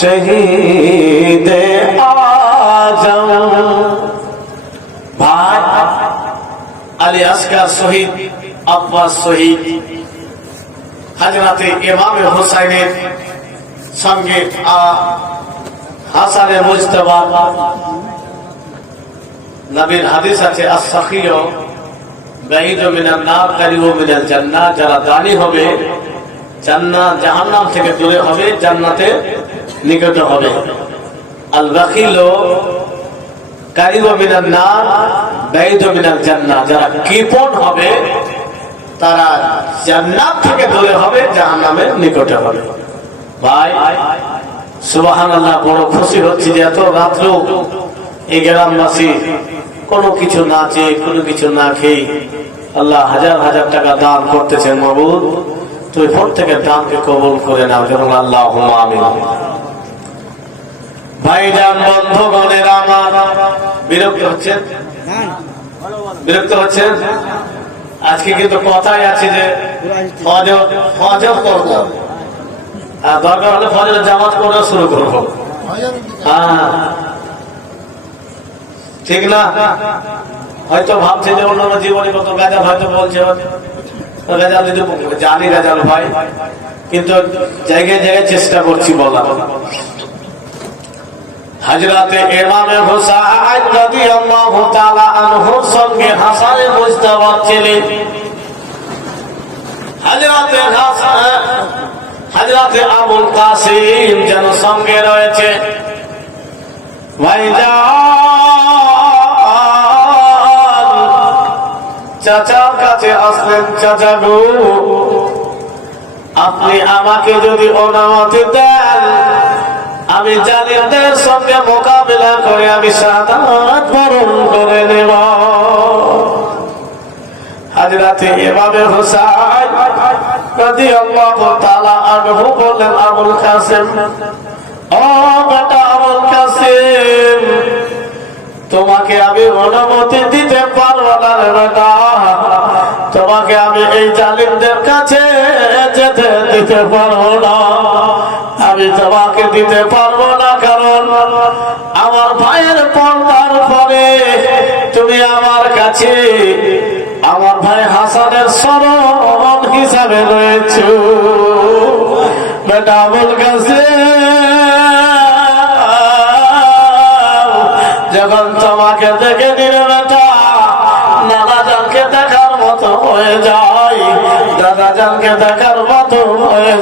শহীদ আজম। ভাই, আলী আসকার শহীদ, আব্বাস শহীদ, হাজরাতে এমামে হোসাইনের সঙ্গে হাসানের মুজতবা। নবীর হাদিস আছে আসাখিও গাইড মিনার নার কারি ও মিনার জান্নাত যারা দানি হবে জান্নাত জাহান্নাম থেকে দূরে হবে, জান্নাতে নিকট হবে। আল বাকিল কারিব মিনাল নার বাহিদ মিনাল জান্নাত। যারা কৃপণ হবে, তারা জান্নাত থেকে দূরে হবে, জাহান্নামের নিকটে হবে। ভাই সুবাহান আল্লাহ বড় খুশি হচ্ছে যে এত রাত্র এই গ্রামবাসী কোনো কিছু না চেয়ে, কোনো কিছু না খেয়ে আল্লাহ হাজার হাজার টাকা দান করতেছেন মাবুদ। তুই প্রত্যেকের দানকে কবল করে নাও যেমন আল্লাহ ভাই আমিন। ভাইজান, বন্ধুগণের আমার, বিরক্ত হচ্ছেন? বিরক্ত হচ্ছেন? আজকে কিন্তু কথাই আছে যে ফজর ফজর করব। আর দরকার হলে ফজর জামাত করে শুরু করব। হ্যাঁ। ঠিক না? হয়তো ভাবছে যে অন্য জীবনে কত গাজাল হয়তো বলছে। গাজাল যদি জানি গাজাল ভাই কিন্তু জায়গায় জায়গায় চেষ্টা করছি বলা হজরতে ইমামে হুসাইন রাদিয়াল্লাহু তাআলা আনহুর সঙ্গে হাসানের মুজতাবা ছিলেন। হজরতে হাসান, হজরতে আবুল কাসিম যেন সঙ্গে রয়েছে। চাচার কাছে আসলেন চাচা গো আপনি আমাকে যদি অনুমতি দেন, আমি জালিমদের সঙ্গে মোকাবিলা করে আমি সাধারণ বরণ করে নেব। হাজরাতে এভাবে হোসাইন রাদিয়াল্লাহু তাআলা আনহু বললেন, আবুল কাসেম, ও বেটা আবুল কাসেম, তোমাকে আমি অনুমতি দিতে পারব না বেটা। তোমাকে আমি এই জালিমদের কাছে যেতে দিতে পারব না। আমি তোমাকে দিতে পারব না কারণ আমার ভাইয়ের পর্দার পরে তুমি আমার কাছে, আমার ভাই হাসানের স্মরণ হিসাবে রয়েছে। বেটা আমার কাছে যখন তোমাকে দেখে দিলে হয়ে দাদা জানকে দেখার হয়ে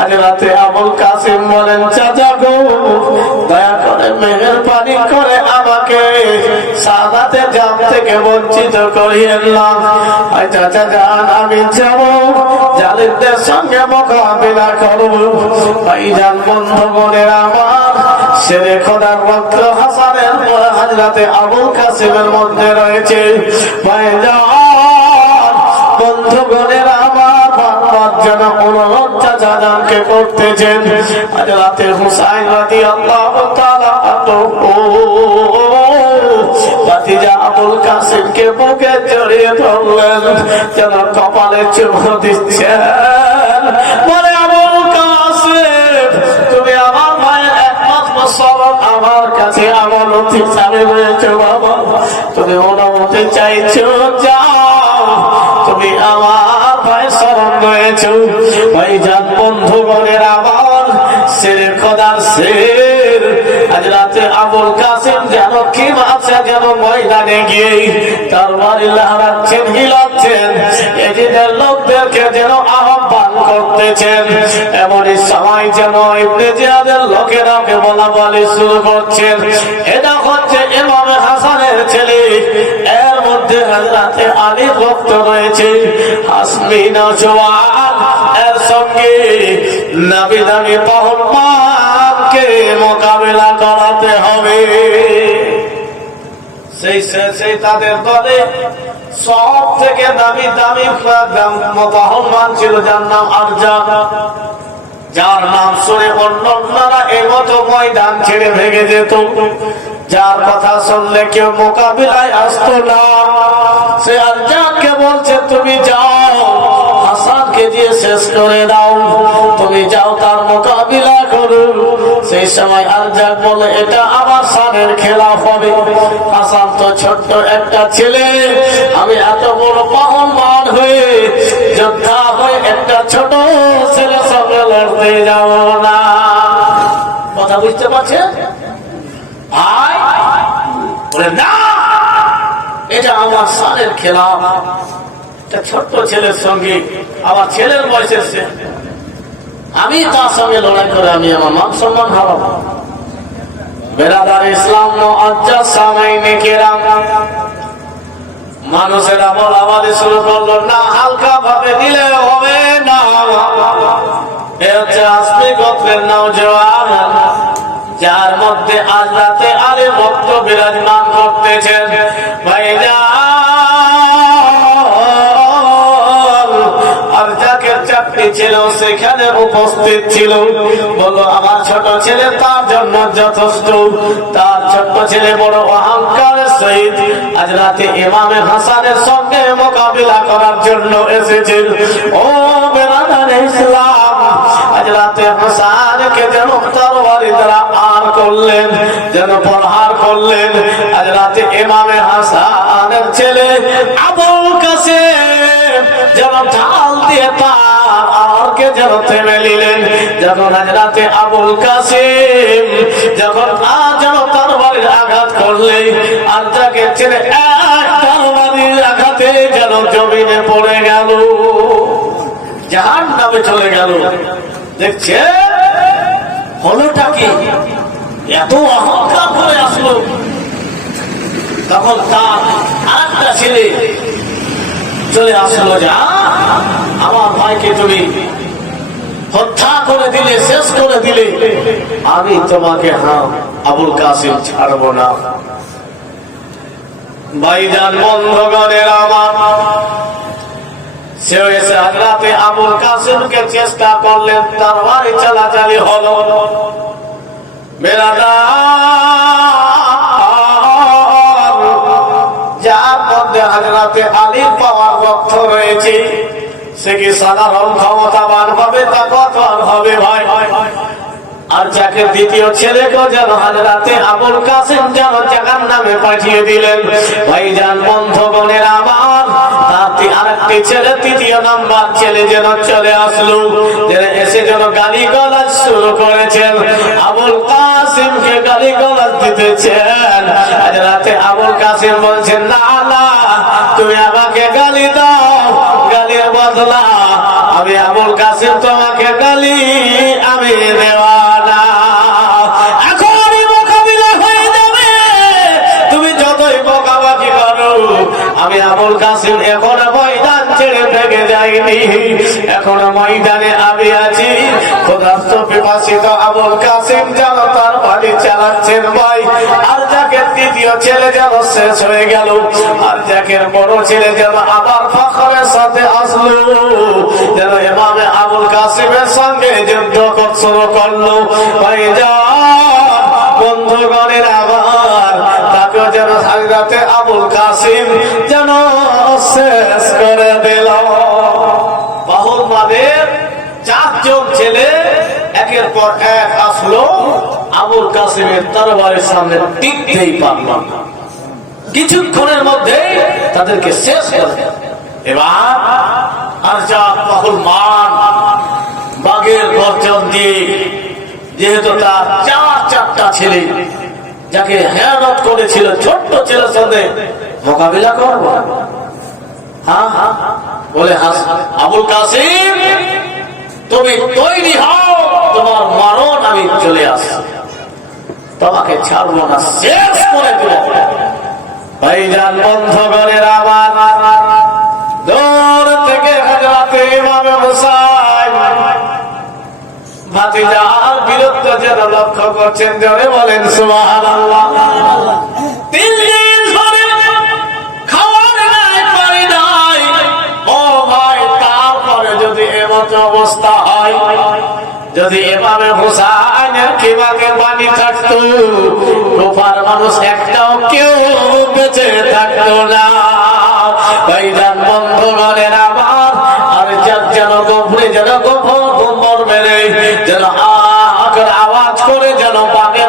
আজ রাতে আবুল কাসিম বলেন, চাচা গো, দয়া করে পানি করে আমাকে সাদাতে জাম থেকে বঞ্চিত করিয়েন চাচা যান আমি যাব, জালিমদের সঙ্গে মোকাবিলা করব। ভাই যান বন্ধু আমার খোদার হাসানের আবুল কাসিমের মধ্যে রয়েছে। ভাই যান বন্ধু বোনের আমার যেন জানকে করতেছেন। আজ রাতে হুসাইন রাতি আল্লাহ তালা কপালে তুমি আমার একমাত্র কাছে আমার নথি চালে রয়েছে বাবা। তুমি অনুমতি চাইছো যাও তুমি আমার ভাই স্মরণ রয়েছো। ভাই বন্ধু বোনের আমার শেরের খোদার শের আজ রাতে আবুল কাসিম যেন কি মাছে যেন ময়দানে গিয়ে তার বাড়ি হিলাচ্ছেন এদিনের লোকদেরকে যেন আহ্বান করতেছেন। সময় যেন ইবনে জিয়াদের লোকেরাকে বলা বলে শুরু করছেন। এটা হচ্ছে ইমামে হাসানের ছেলে মধ্যে হাজরাতে আলী ভক্ত রয়েছে এর সঙ্গে দামি মোকাবেলা করাতে হবে। সেই সেই- তাদের দলে সব থেকে দামি দামি মহলমান ছিল, যার নাম আরজা। যার নাম শুনে অন্যান্যরা এর মতো ময়দান ছেড়ে ভেঙে যেত। যার কথা শুনলে কেউ মোকাবিলায় আসতো না। সে আরজাকে বলছে, তুমি যাও, হাসানকে দিয়ে শেষ করে দাও। তুমি যাও তার মোকাবিলা করো। সেই সময় আরজাক বলে, এটা আমার সানের খেলা হবে। হাসান তো ছোট্ট একটা ছেলে। আমি এত বড় পাহলমান হয়ে যোদ্ধা হয়ে একটা ছোট ছেলে সঙ্গে লড়তে যাব না। কথা বুঝতে পারছেন? বলে আমি তার সঙ্গে লড়াই করে আমি আমার মান সম্মান হারাবো। বেরাদার ইসলাম মানুষেরা বলাবাদি শুরু করল, না হালকা ভাবে দিলে হবে না। এ হচ্ছে আসমি গোত্রের নওজোয়ান যার মধ্যে আজ রাতে আলে ভক্ত বিরাজমান করতেছেন। আর ছিল, সেখানে উপস্থিত ছিল। বলো, আমার ছোট ছেলে তার জন্য যথেষ্ট। তার ছোট্ট ছেলে বড় অহংকার সহিত আজ রাতে ইমামে হাসানের সঙ্গে মোকাবিলা করার জন্য এসেছিল। ও বেরাদার ইসলাম, আজ রাতে হাসানকে যেন তরবারি দ্বারা আর করলেন, যেন প্রহার করলেন। আজ রাতে ইমামে হাসানের ছেলে আবুল কাছে যেন ঢাল দিয়ে তার আরকে যেন থেমে নিলেন। যখন আজ রাতে আবুল কাসিম যখন আর যেন তার বাড়ির আঘাত করলে আর যাকে ছেলে এক তরবারির আঘাতে যেন জমিনে পড়ে গেল। জাহান নামে চলে গেল। দেখছে হলোটা কি? এত অহংকার করে আসলো। তখন তার আরেকটা ছেলে চলে আসলো যা আমার ভাইকে তুমি হত্যা করে দিলে, শেষ করে দিলে, আমি তোমাকে হ্যাঁ আবুল কাসিম ছাড়বো না। ভাইজান বন্ধগণের আমার, সে এসে হাজরাতে আবুল কাসিমকে চেষ্টা করলেন, তার বাড়ি চালাচালি হলো। বেড়াদার যার মধ্যে হাজরাতে আলীর পাওয়ার রক্ত রয়েছে, সে কি সাধারণ ক্ষমতাবান হবে তা কতবার হবে? ভাই আর যাকে দ্বিতীয় ছেলেকে যেন হাজরাতে আবুল কাসিম যেন জাগার নামে পাঠিয়ে দিলেন। ভাইজান বন্ধগণের আমার তাতে ছেলে তৃতীয় নাম্বার ছেলে যেন চলে আসলো, যেন এসে যেন গালি গলাজ শুরু করেছেন। আবুল কাসিমকে গালি গলাজ দিতেছেন। আজ রাতে আবুল কাসিম বলছেন, না না, তুমি আমাকে গালি দাও, গালির বদলা আমি আবুল কাসিম তোমাকে গালি আমি দেওয়া না। আমি আবুল কাসিম এখন থেকে যাইনি ময়দানে আমি আছি। আবুল কাসিম যেন তার বাড়ি চালাচ্ছেন ভাই। আর যাকে তৃতীয় ছেলে যেন শেষ হয়ে গেল। আর যাকে বড় ছেলে যেন আবার ফখরের সাথে আসলো। যেন এমামে আবুল কাসিমের সঙ্গে যুদ্ধ শুরু করল। ভাই যা সাজরাতে আবুল কাসিম যেন শেষ করে দিল বাহুর মাদের চারজন ছেলে, একের পর এক আসলো আবুল কাসিমের তরবারের সামনে টিকতেই পারল না কিছুক্ষণের মধ্যে তাদেরকে শেষ করে দিল। এবার আর যা বাহুল মান বাঘের গর্জন দিয়ে, যেহেতু তার চার চারটা ছেলে যাকে হেয়ারত করেছিল ছোট্ট ছেলের সঙ্গে মোকাবিলা করব। হ্যাঁ হ্যাঁ আসছি। তোমাকে ছাড়বো না, শেষ থেকে বিরুদ্ধে যেন লক্ষ্য করছেন জোরে বলেন সুবাহ তিন দিন ধরে খাওয়ার নাই পানি নাই। ও ভাই, তারপরে যদি এমন অবস্থা হয়, যদি এভাবে হোসাইনের কীভাবে পানি থাকতো গোপার মানুষ একটাও কেউ বেঁচে থাকতো না। তাই যান বন্ধ করেন আবার, আর যেন গোপনে যেন গোপন মরবে যেন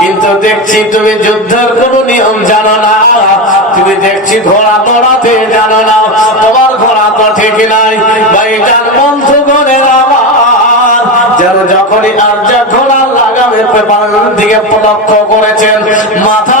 কিন্তু দেখছি তুমি যুদ্ধের কোনো নিয়ম জানো না। তুমি দেখছি ঘোড়া দৌড়াতে জানো না। তোমার ঘোড়া তো ঠিক নাই। বন্ধু করে যেন যখনই আর যা ঘোড়া পেপারের দিকে করেছেন, মাথা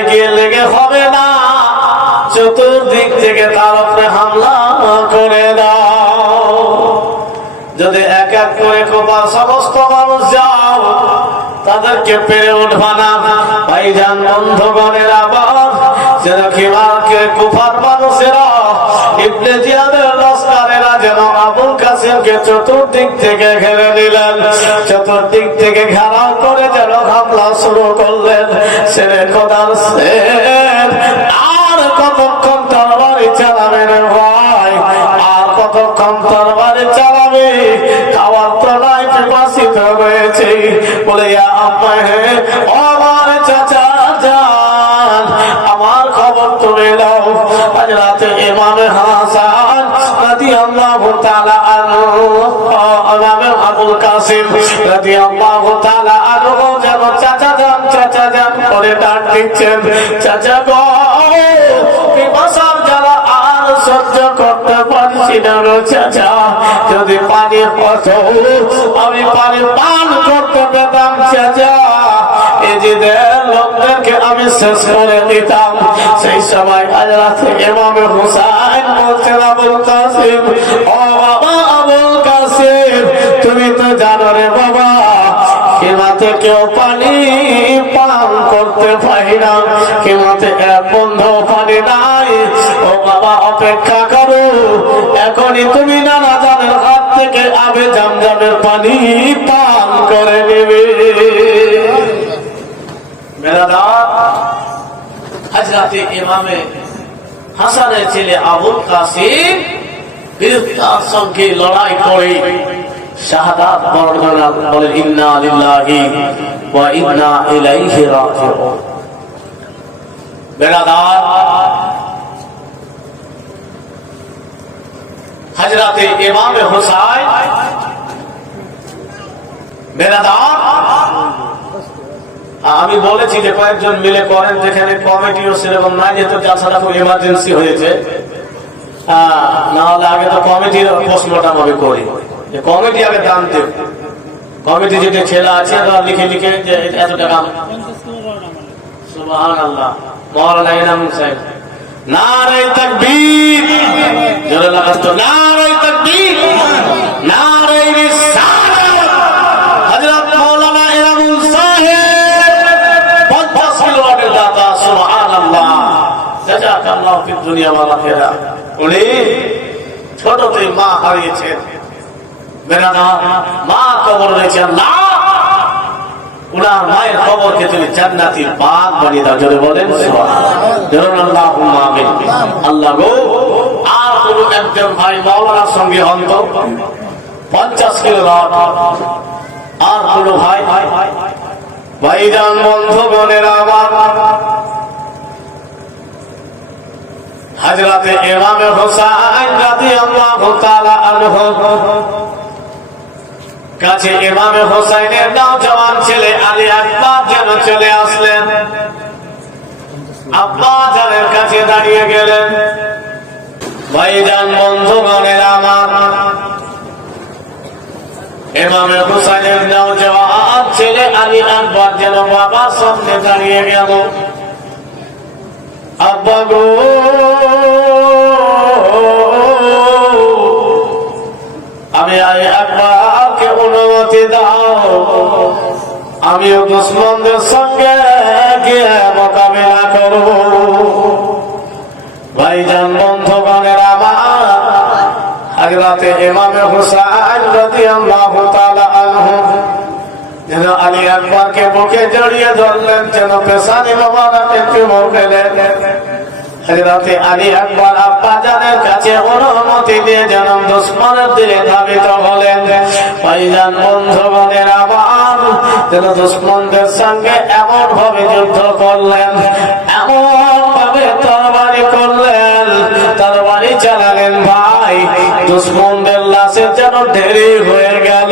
থেকে তার উপরে হামলা করে দাও। যদি এক এক করে কোপার সমস্ত মানুষ যাও, তাদেরকে পেরে উঠবা না। ভাইজান, বন্ধগণের আবার চতুর্দিক থেকে ঘেরে নিলেন, চতুর্দিক থেকে ঘেরাও করে যেন হামলা শুরু করলেন। ছেড়ে কোদাল শের হয়েছে বলে আমার চাচা যান আমার খবর তুমি দাও আজ রাতে ইমামে হাসান আনহু যেন চাচা যান চাচা যান ডাক দিচ্ছেন। চাচা গো যদি পানির আমি পানি পান করতে পেতাম চাচা। লোকদেরকে আমি শেষ করে দিতাম। সেই সময় হুসাইন আবুল কাসিম, ও বাবা আবুল কাসিম, তুমি তো জানো রে বাবা, কেনাতে কেউ পানি পান করতে পারি না। কেনাতে এক বন্ধ পানি নাই। ও বাবা, অপেক্ষা এখনই তুমি নানা জানের হাত থেকে আবে জামজামের পানি পান করে নেবে। লড়াই করে বেরাদার হযরতে ইমাম হুসাইন বেরাদার আমি বলেছি যে কয়েকজন মিলে করেন যেখানে কমিটিও সেরকম নাই যেহেতু তাছাড়া খুব ইমার্জেন্সি হয়েছে। হ্যাঁ, না হলে আগে তো কমিটির পোস্টমর্টম হবে করি। যে কমিটি আগে দান দেব কমিটি যদি ছেলে আছে লিখে লিখে যে এত টাকা সুবহান আল্লাহ মৌলানা ইনাম সাহেব তাকবীর। জাযাকাল্লাহু ফিদ দুনিয়া ওয়াল আখিরা উনি ছোটতে মা হারিয়েছেন। বেনানা মা কবর রয়েছে আল্লাহ। উনার মায়ের কবরকে তুমি জান্নাতির বাগ বানিয়ে দাও, জোরে বলেন আল্লাহ গো, আর কোন একজন ভাই মাওলানার সঙ্গে হন্ত পঞ্চাশ কিলো রড, আর কোন ভাই ভাইজান বন্ধগণের আমার হাজরাতে ইমামে হোসাইন রাদিয়াল্লাহু তাআলা আনহু। কাছে ইমামে হোসাইনের নওজওয়ান ছেলে আলী আকবর যেন চলে আসলেন। আব্বা জানের কাছে দাঁড়িয়ে গেলেন। ভাইজান বন্ধুগণের আমার। ইমামে হুসাইনের নওজওয়ান ছেলে আলী আকবর যেন বাবা সামনে দাঁড়িয়ে গেল। আব্বা আমি আলী আকবরকে অনুমতি দাও। আমিও দুশ্মনদের সঙ্গে গিয়ে মোকাবিলা করব। ভাইজান, বন্ধুগণের আমার হাজরাতে ইমামে হুসাইন রাদিয়াল্লাহু তাআলা আনহু যেন আলী আকবরকে বুকে জড়িয়ে ধরলেন, যেন পেশানি মোবারকে চুমো খেলেন আলী আকবর কাছে দিয়ে যেন যেন দুশ্মনদের সঙ্গে এমন ভাবে যুদ্ধ করলেন এমন ভাবে তরবারি করলেন, তরবারি চালালেন ভাই। দুশ্মনদের লাশে যেন দেরি হয়ে গেল।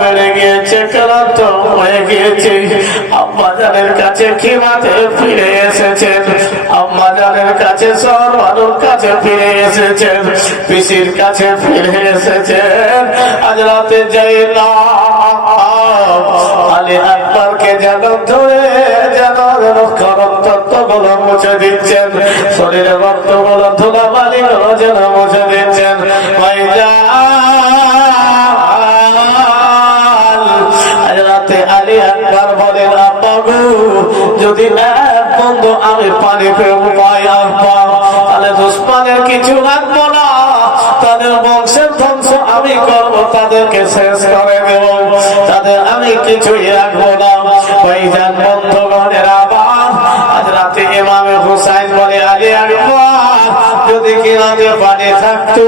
বেড়ে গিয়েছে ক্লান্ত হয়ে গিয়েছে। আম্মাজানের কাছে খিমাতে ফিরে এসেছেন। আম্মাজানের কাছে সর্বানুর কাছে ফিরে এসেছেন। পিসির কাছে ফিরে এসেছেন। আজ রাতে যাই না, আলী আকবরকে যেন ধরে, যেন মুছে দিচ্ছেন। শরীরে রক্ত যদি এক বন্ধু, আমি পানি পেয়ে পাই আব্বা তাহলে দুশ্মনের কিছু রাখব না। তাদের বংশের ধ্বংস আমি করব, তাদেরকে শেষ করে দেব। তাদের আমি কিছুই রাখব না। ভাইজান, বন্ধুগণের আবার আজ রাতে ইমামে হুসাইন বলে, আলী আকবর যদি কিনাতে পানি থাকতো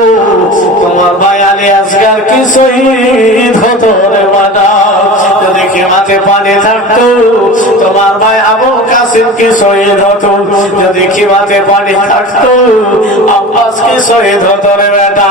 তোমার ভাই আলী আজকাল কি শহীদ হতো রে মানা যদি কিনাতে পানি থাকতো, তোমার ভাই আবু কাসিম কি শহীদ হতো? যদি কিমাতে পানি থাকতো, আব্বাস কি শহীদ হতো রে বেটা?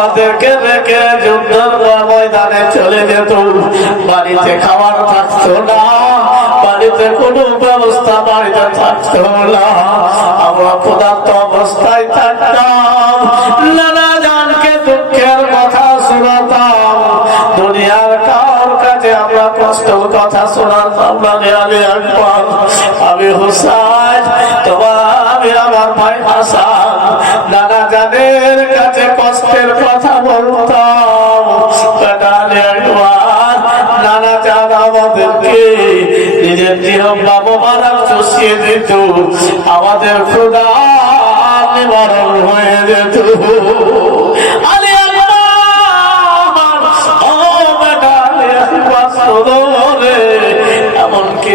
আমাদেরকে রেখে যুদ্ধের ময়দানে চলে যেত বাড়িতে খাবার থাকতো না, বাড়িতে কোনো ব্যবস্থা বাড়িতে থাকতো না। আমরা ক্ষুধার্ত অবস্থায় থাকতাম। নানা জানকে দুঃখের কথা শোনাতাম। দুনিয়ার কার কাছে আমরা কষ্ট কথা শোনাতাম না আমি হুসাইন, তোমার হয় ভাষা। নানা জানের কাছে কষ্টের কথা বলতাম নানা জান আমাদেরকে নিজের নিয়ম বাবা মারা চষিয়ে দিত। আমাদের প্রদান নিবারণ হয়ে যেত।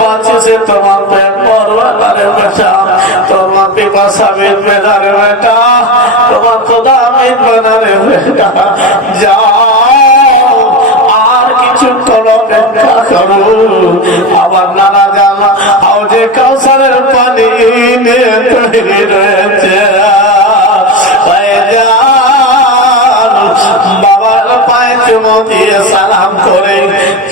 বাঁচেছে তোমার পেট পরবারে বেটা, তোমার না বেটা, তোমার খোদা মিটবে না রে বেটা। যাও, আর কিছু নানা জানা, হাউজে কাউসারের পানি নিয়ে তৈরি রয়েছে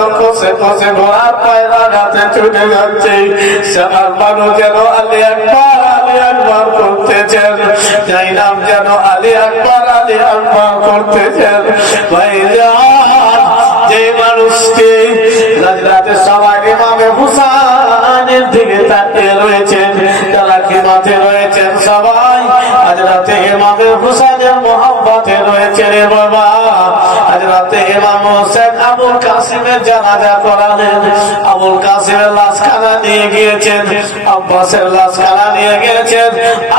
যেন কষে কষে ঘোড়ার পায়ের সেনার মানুষ যেন আলী আকবর আলী আকবর করতেছেন। যাই নাম যেন আলী আকবর আলী আকবর করতেছেন। ভাই যে মানুষটি, রাতে সবাই ইমামে হুসানের দিকে তাকিয়ে। আবুল কাসিমের জানাজা করালেন আবুল কাসিমের লাশখানা নিয়ে গিয়েছেন, আব্বাসের লাশখানা নিয়ে গিয়েছেন,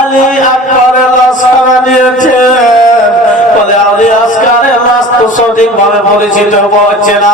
আলী আকবরের লাশখানা নিয়েছেন। বলে আলী আসকারের লাশ তো সঠিকভাবে পরিচিত হচ্ছে না।